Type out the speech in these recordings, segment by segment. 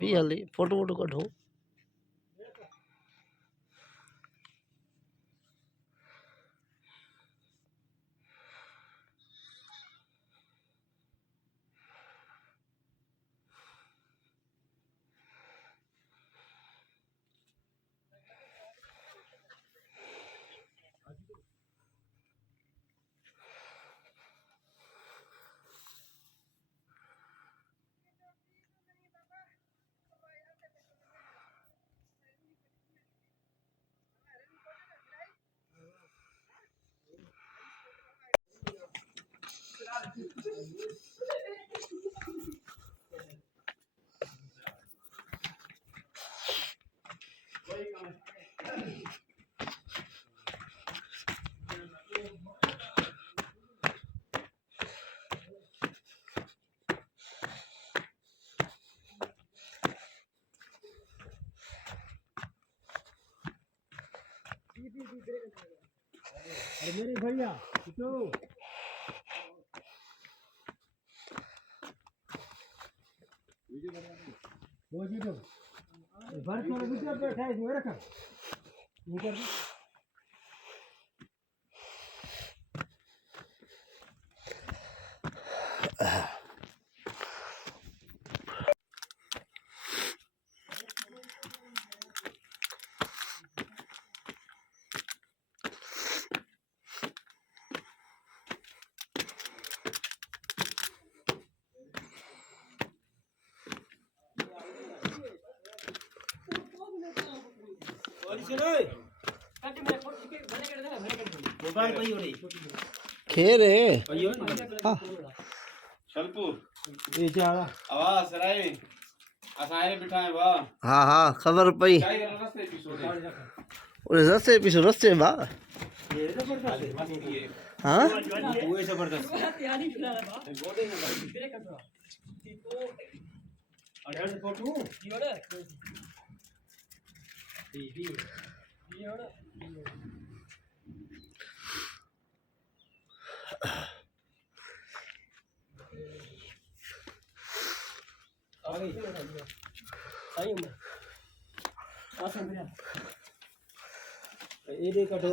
भी हाली फोटो वोटो कढो अरे मेरे भैया तो वो जी तो भर को वीडियो पे उठाए हुए रखा ये कर दो खेर है शल्पू ये चाला आवाज सराय असारे बिठाए वाह हाँ हाँ खबर पई काय रस्ते एपिसोड रस्ते बा ये जबरदस्त है हाँ वो जबरदस्त अरे फोटो ये कटो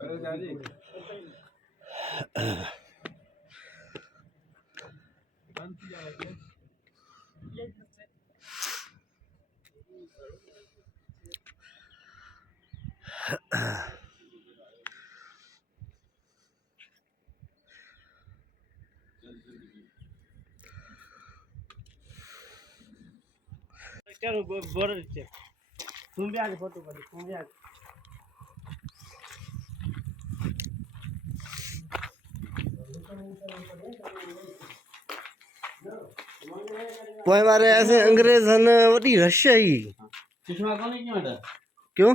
अरे जाजी चलो बॉर्डर चेक तुम भी आगे फोटो कर तुम भी आगे पोइ मारे ऐसे अंग्रेज हन वडी रशिया ही चश्मा कौन है क्यों क्यों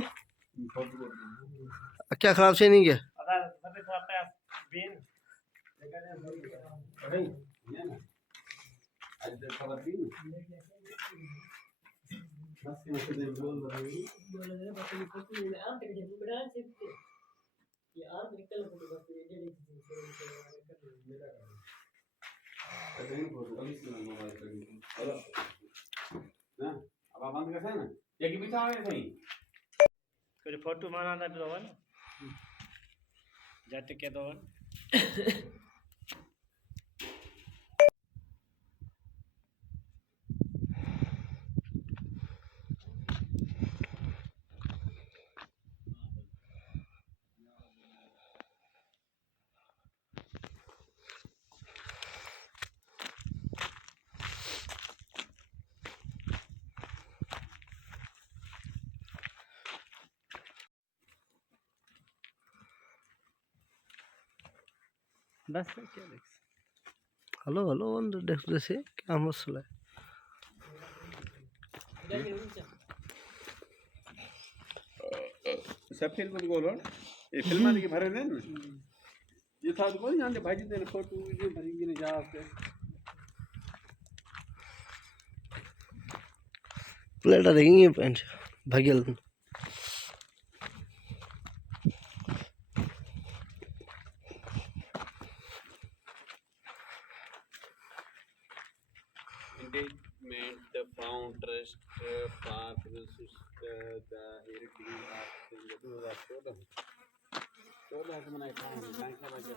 क्या खराब से नहीं क्या अगर सबसे आपका बेन अरे ये ना आज तक खबर भी बस के दे बोल रही अरे बोल अभी सुना मोबाइल पर ना अब बंद कैसे ना ये की बिठा है सही फिर फोटो माना था तो वन जट के दो बस क्या देख हेलो हेलो देख जैसे क्या मसला है सब फिल्म को बोलो ये फिल्म के भरे ने ये था तो कोई जानते भाई जी ने फोटो वीडियो भरेंगे ने जा के प्लेटा देखेंगे पेंट भगल Engagement the found trust for the heritage of Sindh 2014 14 से मनाया था संख्या बचे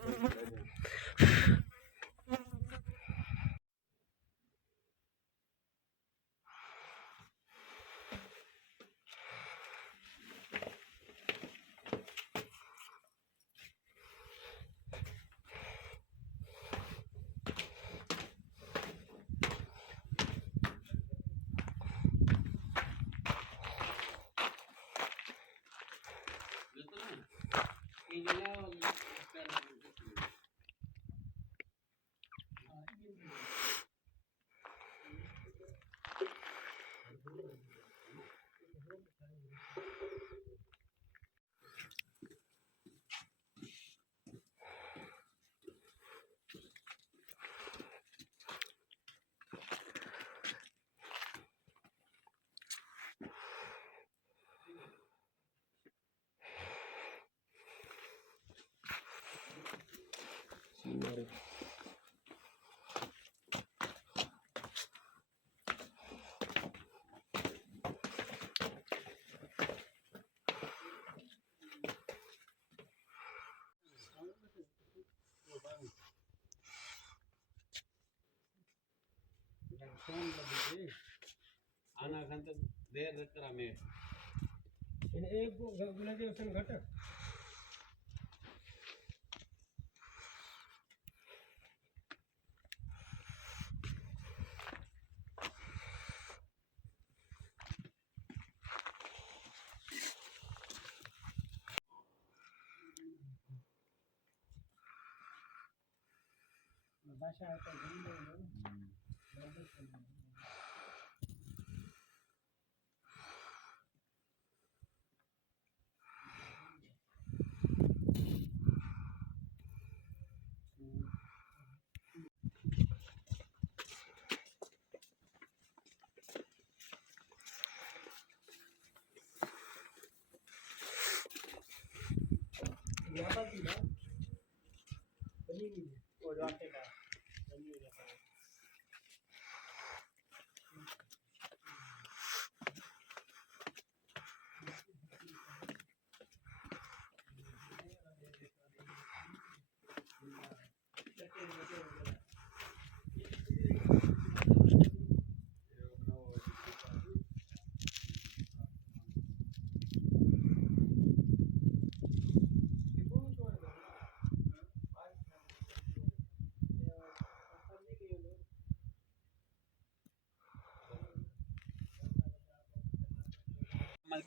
आना घंटे देर रखरा में इन एक गुना जे सन घट भाषा है तो यहाँ पर भी ना बनी हुई है और जाते का बनी हुई है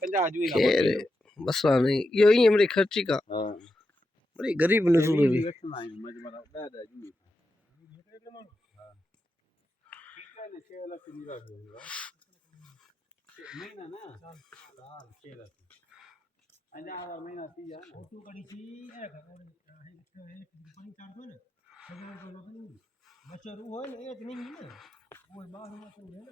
पंजाह जुई का खैर मसला नहीं यो ही हमरे खर्ची का हां बड़ी गरीब नजूल भी मजबरा दादा जुई हां ठीक है ने 6 लाख नीरा होगा महीना ना साल 6 लाख पंजाह महीना थी जा फोटो कड़ी थी है पानी चार को ना हजार को बचर वो है एक नहीं है ना वो बाहर में है ना